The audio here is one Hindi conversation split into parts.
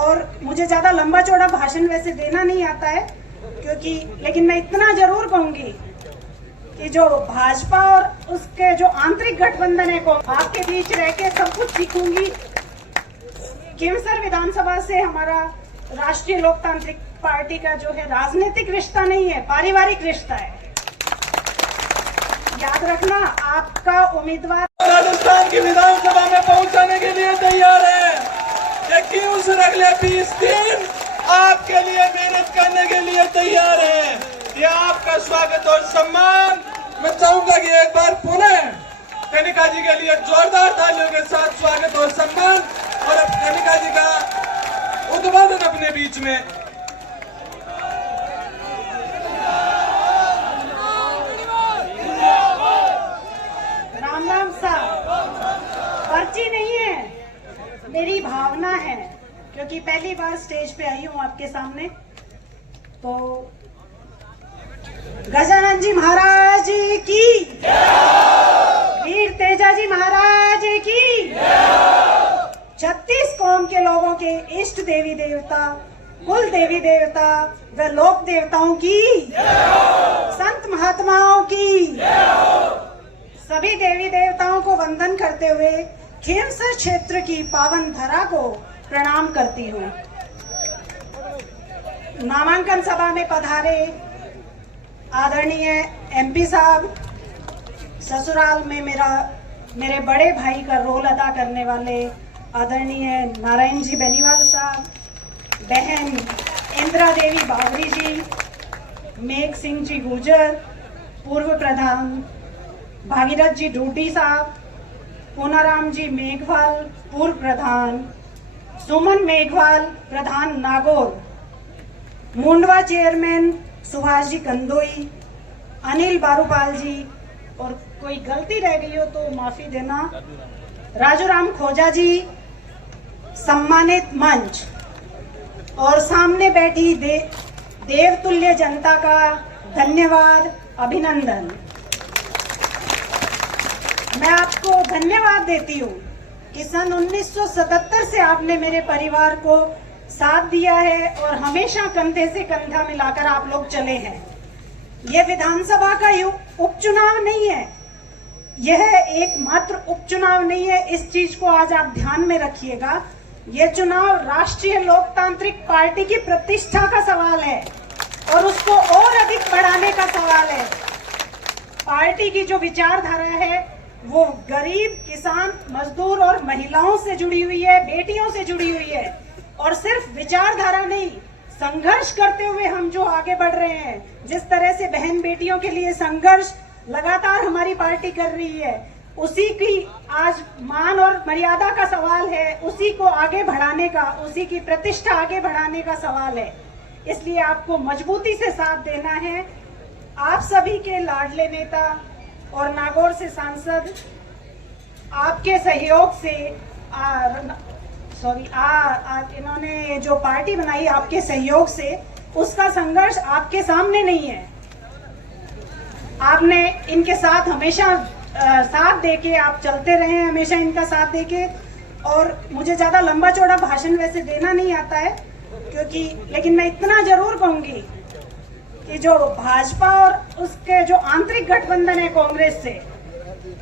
और मुझे ज्यादा लंबा चौड़ा भाषण वैसे देना नहीं आता है लेकिन मैं इतना जरूर कहूंगी कि जो भाजपा और उसके जो आंतरिक गठबंधन है को आपके बीच रह के सब कुछ सीखूंगी। खींवसर विधानसभा से हमारा राष्ट्रीय लोकतांत्रिक पार्टी का जो है राजनीतिक रिश्ता नहीं है, पारिवारिक रिश्ता है। याद रखना, आपका उम्मीदवार राजस्थान की विधानसभा में पहुंचाने के लिए तैयार है। ये खींवसर अगले 20 दिन आपके लिए मेहनत करने के लिए तैयार है। ये आपका स्वागत और सम्मान। मैं चाहूंगा कि एक बार पुनः कनिका जी के लिए जोरदार तालियों के साथ स्वागत और सम्मान, और अब कनिका जी का उद्बोधन अपने बीच में। राम राम साहब, पर्ची नहीं है, मेरी भावना है, क्योंकि पहली बार स्टेज पे आई हूँ आपके सामने। तो गजानन जी महाराज की, वीर तेजा जी महाराज की, 36 कौम के लोगों के इष्ट देवी देवता, कुल देवी देवता व लोक देवताओं की, संत महात्माओं की, सभी देवी देवताओं को वंदन करते हुए खींवसर क्षेत्र की पावन धरा को प्रणाम करती हूँ। नामांकन सभा में पधारे आदरणीय एमपी साहब, ससुराल में मेरे बड़े भाई का रोल अदा करने वाले आदरणीय नारायण जी बेनीवाल साहब, बहन इंदिरा देवी बावरी जी, मेघ सिंह जी गुर्जर पूर्व प्रधान, भागीरथ जी डूडी साहब, पूनाराम जी मेघवाल पूर्व प्रधान, सुमन मेघवाल प्रधान नागौर, मुंडवा चेयरमैन सुभाष जी कंदोई, अनिल बारूपाल जी, और कोई गलती रह गई हो तो माफी देना, राजूराम खोजा जी, सम्मानित मंच और सामने बैठी देवतुल्य जनता का धन्यवाद, अभिनंदन। मैं आपको धन्यवाद देती हूँ कि सन 1977 से आपने मेरे परिवार को साथ दिया है और हमेशा कंधे से कंधा मिलाकर आप लोग चले हैं। यह विधानसभा का उपचुनाव नहीं है, यह एकमात्र उपचुनाव नहीं है, इस चीज को आज आप ध्यान में रखिएगा। यह चुनाव राष्ट्रीय लोकतांत्रिक पार्टी की प्रतिष्ठा का सवाल है और उसको और अधिक बढ़ाने का सवाल है। पार्टी की जो विचारधारा है वो गरीब, किसान, मजदूर और महिलाओं से जुड़ी हुई है, बेटियों से जुड़ी हुई है, और सिर्फ विचारधारा नहीं, संघर्ष करते हुए हम जो आगे बढ़ रहे हैं, जिस तरह से बहन बेटियों के लिए संघर्ष लगातार हमारी पार्टी कर रही है, उसी की आज मान और मर्यादा का सवाल है, उसी को आगे बढ़ाने का, उसी की प्रतिष्ठा आगे बढ़ाने का सवाल है। इसलिए आपको मजबूती से साथ देना है। आप सभी के लाडले नेता और नागौर से सांसद आपके सहयोग से इन्होंने जो पार्टी बनाई आपके सहयोग से, उसका संघर्ष आपके सामने नहीं है। आपने इनके साथ हमेशा साथ देके आप चलते रहे हैं, हमेशा इनका साथ देके। और मुझे ज्यादा लंबा चौड़ा भाषण वैसे देना नहीं आता है लेकिन मैं इतना जरूर कहूंगी कि जो भाजपा और उसके जो आंतरिक गठबंधन है कांग्रेस से,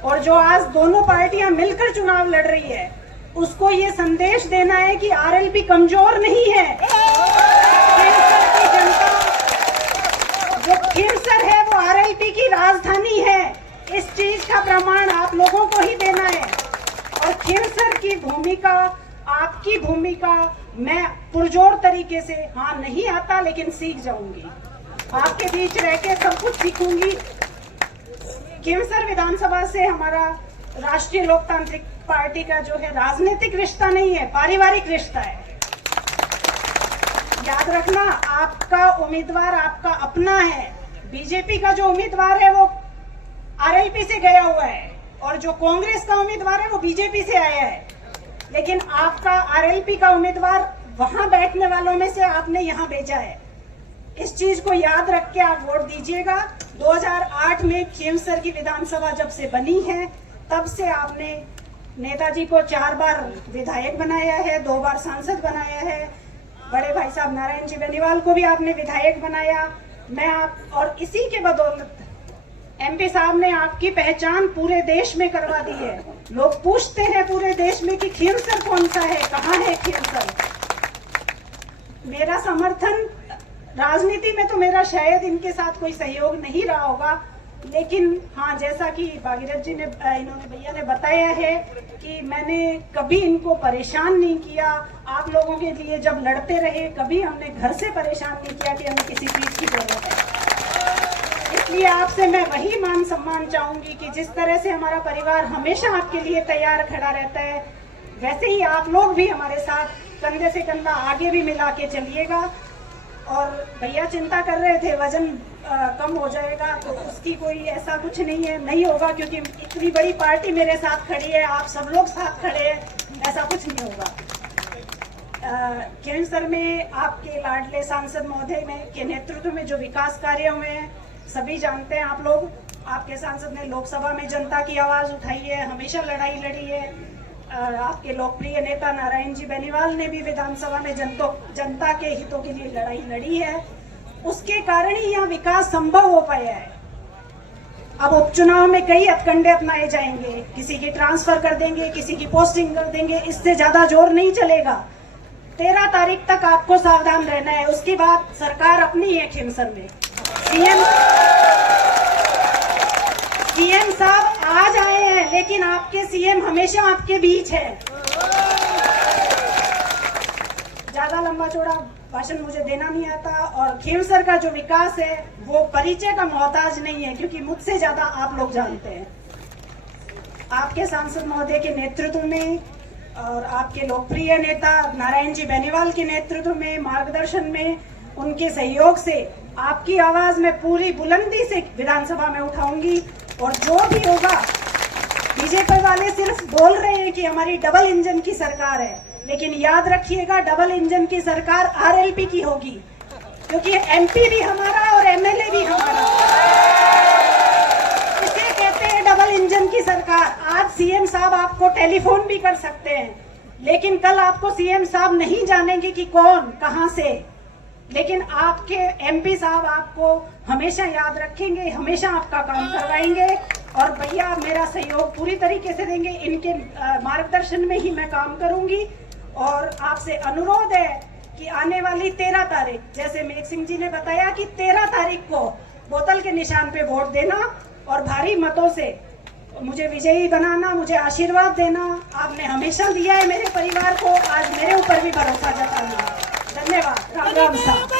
और जो आज दोनों पार्टियां मिलकर चुनाव लड़ रही है, उसको ये संदेश देना है कि आरएलपी कमजोर नहीं है। खींवसर की जनता, जो खींवसर है वो आरएलपी की राजधानी है। इस चीज का प्रमाण आप लोगों को ही देना है। और खींवसर की भूमिका, आपकी भूमिका मैं पुरजोर तरीके से, हाँ नहीं आता लेकिन सीख जाऊंगी, आपके बीच रह के सब कुछ सीखूंगी। खींवसर विधानसभा से हमारा राष्ट्रीय लोकतांत्रिक पार्टी का जो है राजनीतिक रिश्ता नहीं है, पारिवारिक रिश्ता है। याद रखना, आपका उम्मीदवार आपका अपना है। बीजेपी का जो उम्मीदवार है वो आरएलपी से गया हुआ है, और जो कांग्रेस का उम्मीदवार है वो बीजेपी से आया है। लेकिन आपका आरएलपी का उम्मीदवार वहां बैठने वालों में से आपने यहां भेजा है। इस चीज को याद रख के आप वोट दीजिएगा। 2008 में खींवसर की विधानसभा जब से बनी है, तब से आपने नेताजी को 4 बार विधायक बनाया है, 2 बार सांसद बनाया है, बड़े भाई साहब नारायण जी बेनीवाल को भी आपने विधायक बनाया। मैं आप और इसी के बदौलत एमपी साहब ने आपकी पहचान पूरे देश में करवा दी है। लोग पूछते हैं पूरे देश में कि खींवसर कौन सा है, कहाँ है खींवसर। मेरा समर्थन राजनीति में तो मेरा शायद इनके साथ कोई सहयोग नहीं रहा होगा, लेकिन हाँ, जैसा कि भागीरथ जी ने इन्होंने भैया ने बताया है कि मैंने कभी इनको परेशान नहीं किया। आप लोगों के लिए जब लड़ते रहे, कभी हमने घर से परेशान नहीं किया कि हमें किसी चीज की जरूरत है। इसलिए आपसे मैं वही मान सम्मान चाहूंगी कि जिस तरह से हमारा परिवार हमेशा आपके लिए तैयार खड़ा रहता है, वैसे ही आप लोग भी हमारे साथ कंधे से कंधा आगे भी मिला के चलिएगा। और भैया चिंता कर रहे थे वजन कम हो जाएगा, तो उसकी कोई ऐसा कुछ नहीं है, नहीं होगा, क्योंकि इतनी बड़ी पार्टी मेरे साथ खड़ी है, आप सब लोग साथ खड़े हैं, ऐसा कुछ नहीं होगा। खींवसर में आपके लाडले सांसद महोदय में के नेतृत्व में जो विकास कार्य हुए हैं, सभी जानते हैं आप लोग। आपके सांसद ने लोकसभा में जनता की आवाज उठाई है, हमेशा लड़ाई लड़ी है। आपके लोकप्रिय नेता नारायण जी बेनीवाल ने भी विधानसभा में जनता के हितों के लिए लड़ाई लड़ी है। उसके कारण ही यह विकास संभव हो पाया है। अब उपचुनाव में कई हथकंडे अपनाए जाएंगे, किसी की ट्रांसफर कर देंगे, किसी की पोस्टिंग कर देंगे, इससे ज्यादा जोर नहीं चलेगा। 13 तारीख तक आपको सावधान रहना है, उसके बाद सरकार अपनी है खींवसर में। सीएम साहब आज आए हैं, लेकिन आपके सीएम हमेशा आपके बीच है। ज्यादा लंबा चौड़ा भाषण मुझे देना नहीं आता, और खींवसर का जो विकास है वो परिचय का मोहताज नहीं है, क्योंकि मुझसे ज्यादा आप लोग जानते हैं। आपके सांसद महोदय के नेतृत्व में और आपके लोकप्रिय नेता नारायण जी बेनीवाल के नेतृत्व में, मार्गदर्शन में, उनके सहयोग से आपकी आवाज में पूरी बुलंदी से विधानसभा में उठाऊंगी। और जो भी होगा, बीजेपी वाले सिर्फ बोल रहे हैं कि हमारी डबल इंजन की सरकार है, लेकिन याद रखिएगा डबल इंजन की सरकार आरएलपी की होगी, क्योंकि एमपी भी हमारा और एमएलए भी हमारा। इसे कहते हैं डबल इंजन की सरकार। आज सीएम साहब आपको टेलीफोन भी कर सकते हैं, लेकिन कल आपको सीएम साहब नहीं जानेंगे कि कौन कहां से, लेकिन आपके एमपी साहब आपको हमेशा याद रखेंगे, हमेशा आपका काम करवाएंगे। और भैया मेरा सहयोग पूरी तरीके से देंगे, इनके मार्गदर्शन में ही मैं काम करूंगी। और आपसे अनुरोध है कि आने वाली 13 तारीख, जैसे मेघ सिंह जी ने बताया कि 13 तारीख को बोतल के निशान पे वोट देना और भारी मतों से मुझे विजयी बनाना, मुझे आशीर्वाद देना। आपने हमेशा दिया है मेरे परिवार को, आज मेरे ऊपर भी भरोसा जताना। धन्यवाद। राम राम साहब।